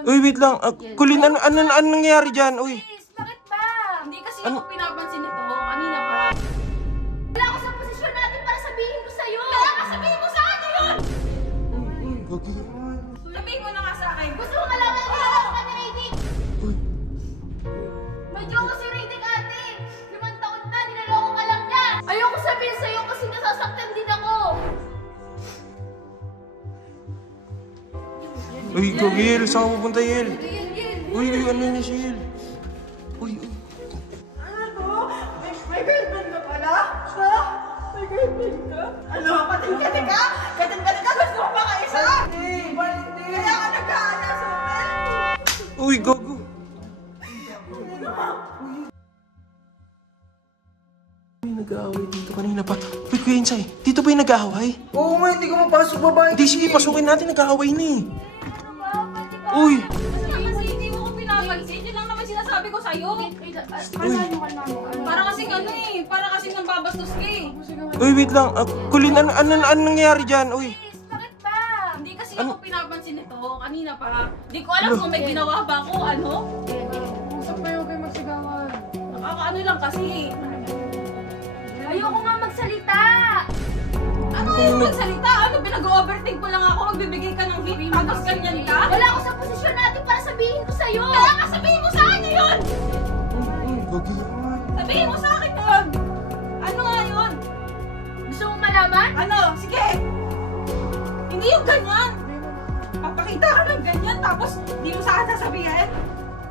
Uy, wait lang. Kulin, ano nangyayari dyan? Uy. Please, bakit ba? Hindi kasi ako pinapansin ito. Kanina pa. Wala ako sa posisyon natin para sabihin ko sa'yo. Kaya ka sabihin mo sa akin yun! Gagi. Sabihin mo na nga sa akin. Gusto mo malaman ko ako ka ni Radic? May jowa si Radic, ate. 5 taon na, nilaloko ka lang niya. Ayoko sabihin sa'yo kasi nasasaktan din ako. Uy, Gagi, Yel. Saan ka pupunta, Yel? Uy, ano niya si Yel? Uy. Ano to? May girlfriend ka pala? Ha? May girlfriend ka? Ano? Kating-kating ka? Kating-kating ka? Gusto mo ba ka isa? Hindi. Kaya ka nag-aala sa hotel? Uy, gago. Uy, nag-aaway dito kanina pa. Uy, Kuya Insay, dito ba yung nag-aaway? Oo nga, hindi ko mapasok babae. Hindi, sige, pasukin natin. Nag-aaway na eh. Uy! Kasi hindi mo ko pinapansin. Yun lang naman sinasabi ko sa'yo. Para kasing ano eh. Para kasing nang babastos ka eh. Uy, wait lang. Kulin, ano nangyayari dyan? Uy. Please, bakit ba? Hindi kasi ako pinapansin ito. Kanina pa. Hindi ko alam kung may ginawa ba ako. Ano? Gusto pa yung kayo magsigawan. Nakakaano lang kasi. Ayoko nga magsalita. Ano yung magsalita? Ano? Pinag-overthink mo lang ako. Magbibigay ka ng hit. Tapos ganyan ka? Wala ako sa posisyon natin para sabihin ko sa'yo. Kaya nga sabihin mo sa akin yun! Gagi. Sabihin mo sa akin yun! Ano nga yun? Gusto mo malaman? Ano? Sige! Hindi yung ganyan! Papakita ka ng ganyan tapos hindi mo sa akin sasabihin?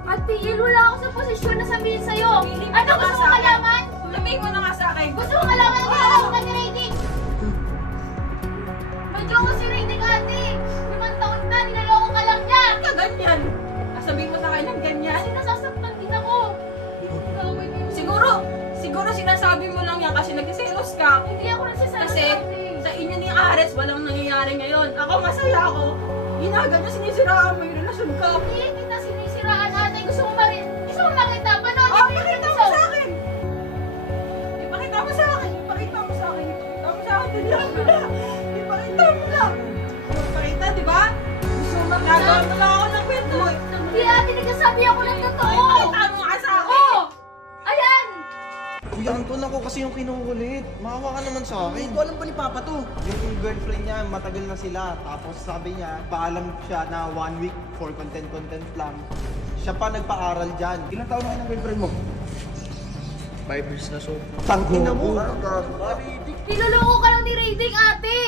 Ate Yel, wala ako sa posisyon na sabihin sa'yo. Sabihin mo Ano na gusto nga mo sa akin. malaman? Sabihin mo na nga sa akin. Gusto mo malaman ang ginawa ko ni Radic? May jowa si Radic, ate. 5 taon na, nilaloko ka lang niya. Ka ganyan! Sabihin mo sa akin ng ganyan? Kasi nasasaktan din ako. Siguro sinasabi mo lang yan kasi nagsiselos ka. Hindi ako nagsasama Kasi sa inyo ni Ares walang nangyayari ngayon. Ako masaya ako. Ginaganyan sinisiraan mo yung relasyon ko. Hindi kita sinisiraan, ate. Gusto mo makita? Panood Oh, yung pakita mo sa akin! Ipakita mo sa akin! Ipakita mo sa akin! Ipakita mo sa akin! Dalihan mo na! Ipakita mo na! Ipakita, di ba? Gusto mo magagawa mo lang ako ng kwento eh! Hindi, ate. Nagsasabi ako ng totoo. Ipakita mo nga sa akin! Oo! Ayan! Kuya Anton, ako kasi yung kinukulit. Maawa ka naman sa akin. Hindi ko alam ba ni Papa to? Yung girlfriend niya, matagal na sila. Tapos sabi niya, paalam siya na 1 week for content lang. Siya pa nagpa-aral dyan. Ilang taon na kayo ng girlfriend mo? 5 years na so. Tangin na mo! Niloloko ka lang ni Radic, ate.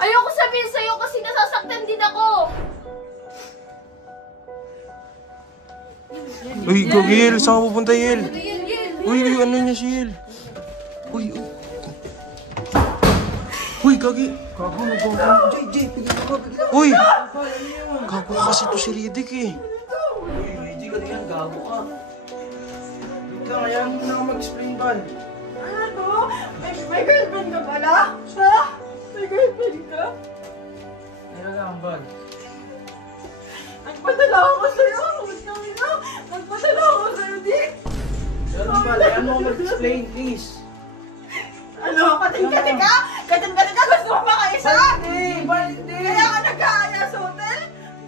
Ayoko sabihin sa'yo kasi nasasaktan din ako. Uy, Gagi, Yel. Saan ka pupunta, Yel? Uy, ano niya si Yel? Uy. Uy, Gagi. Gago, nagbago. Jay, pigil ako. Uy. Gago kasi to si Radic eh. Jay, ganyan, gago ka. Wait lang, ayaw mo na ako mag-explain, Val. Ano to? May girlfriend ka pala? Ha? May girlfriend ka? Ayaw lang, Val. Nagpadala ako sa'yo. Nagpadala ako sa'yo, Dick. Pero Val, ayaw mo ako mag-explain, please. Ano? Kating-kating ka? Kating-kating ka? Gusto mo ba ka isa? Hindi, Val, hindi. Kaya ka nag-aaya sa hotel?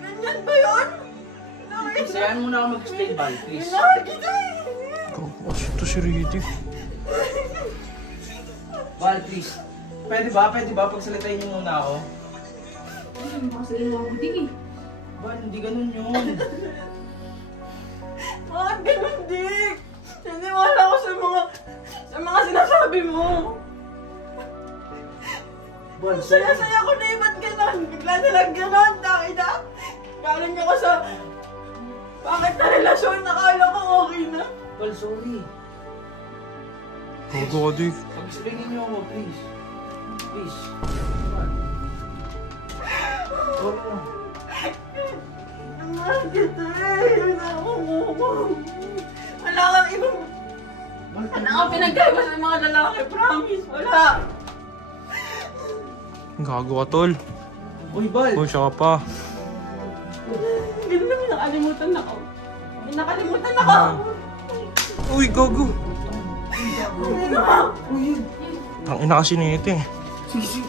Ganyan ba yun? Please, ayaw mo na ako mag-explain, Val, please. Ginahan kita eh. Gago kasi to si Radic. Val, please. Pwede ba? Pagsalitain niyo muna ako. Kasi mo Dick eh. Val, hindi ganun yun. Bakit ganun, Dick? Naniwala ako sa mga sinasabi mo. Val, sorry. Saya-saya ko na ba't ganun? Bigla na lang ganun, na. Galing ako sa bakit na relasyon, nakala ko okay na. Val, sorry. Gago ka, Dick. Pag-explainin niyo ako, please. Please. Val. Sorry na. Mahal kita eh. Wala kang ibang... Wala kang pinagkaiba sa mga lalaki, promise. Wala. Gago ka, tol. Uy, Val. Uy, siya ka pa. Ganun naman nakalimutan ako. May nakalimutan ako. Uy, gago. Ano? Ang ina kasi nito eh. Sige, sige.